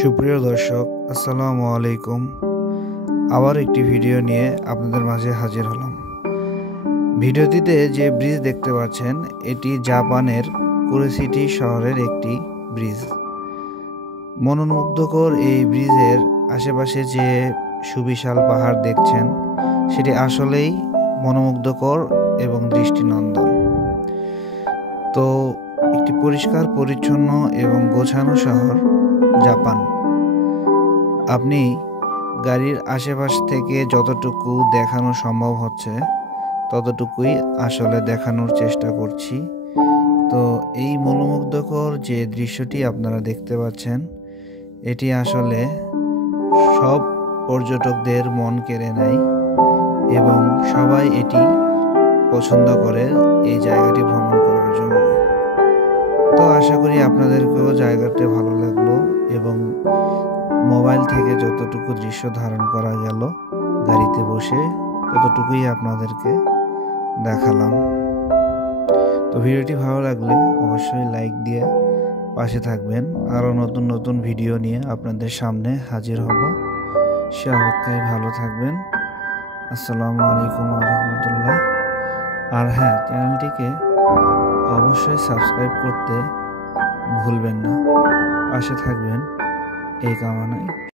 সুপ্রিয় দর্শক, আসসালামু আলাইকুম। আবার একটি ভিডিও নিয়ে আপনাদের মাঝে হাজির হলাম। ভিডিওটিতে যে ব্রিজ দেখতে পাচ্ছেন, এটি জাপানের কুরোসিটি শহরের একটি ব্রিজ। মনোমুগ্ধকর এই ব্রিজের আশেপাশে যে সুবিশাল পাহাড় দেখছেন, সেটি আসলেই মনোমুগ্ধকর এবং দৃষ্টিনন্দন। তো একটি পরিষ্কার পরিচ্ছন্ন এবং গোছানো শহর জাপান। আপনি গাড়ির আশেপাশ থেকে যতটুকু দেখানো সম্ভব হচ্ছে ততটুকুই আসলে দেখানোর চেষ্টা করছি। তো এই মনোমুগ্ধকর যে দৃশ্যটি আপনারা দেখতে পাচ্ছেন, এটি আসলে সব পর্যটকদের মন কেড়ে নেয় এবং সবাই এটি পছন্দ করে এই জায়গাটি ভ্রমণ করার জন্য। তো আশা করি আপনাদেরকেও জায়গাটি ভালো লাগলো এবং মোবাইল থেকে যতটুকু দৃশ্য ধারণ করা গেল গাড়িতে বসে ততটুকুই আপনাদেরকে দেখালাম। তো ভিডিওটি ভালো লাগলে অবশ্যই লাইক দিয়ে পাশে থাকবেন। আরও নতুন নতুন ভিডিও নিয়ে আপনাদের সামনে হাজির হব। সে অপেক্ষায় ভালো থাকবেন। আসসালামু আলাইকুম ওয়া রাহমাতুল্লাহ। আর হ্যাঁ, চ্যানেলটিকে অবশ্যই সাবস্ক্রাইব করতে ভুলবেন না। পাশে থাকবেন এই কামনায়।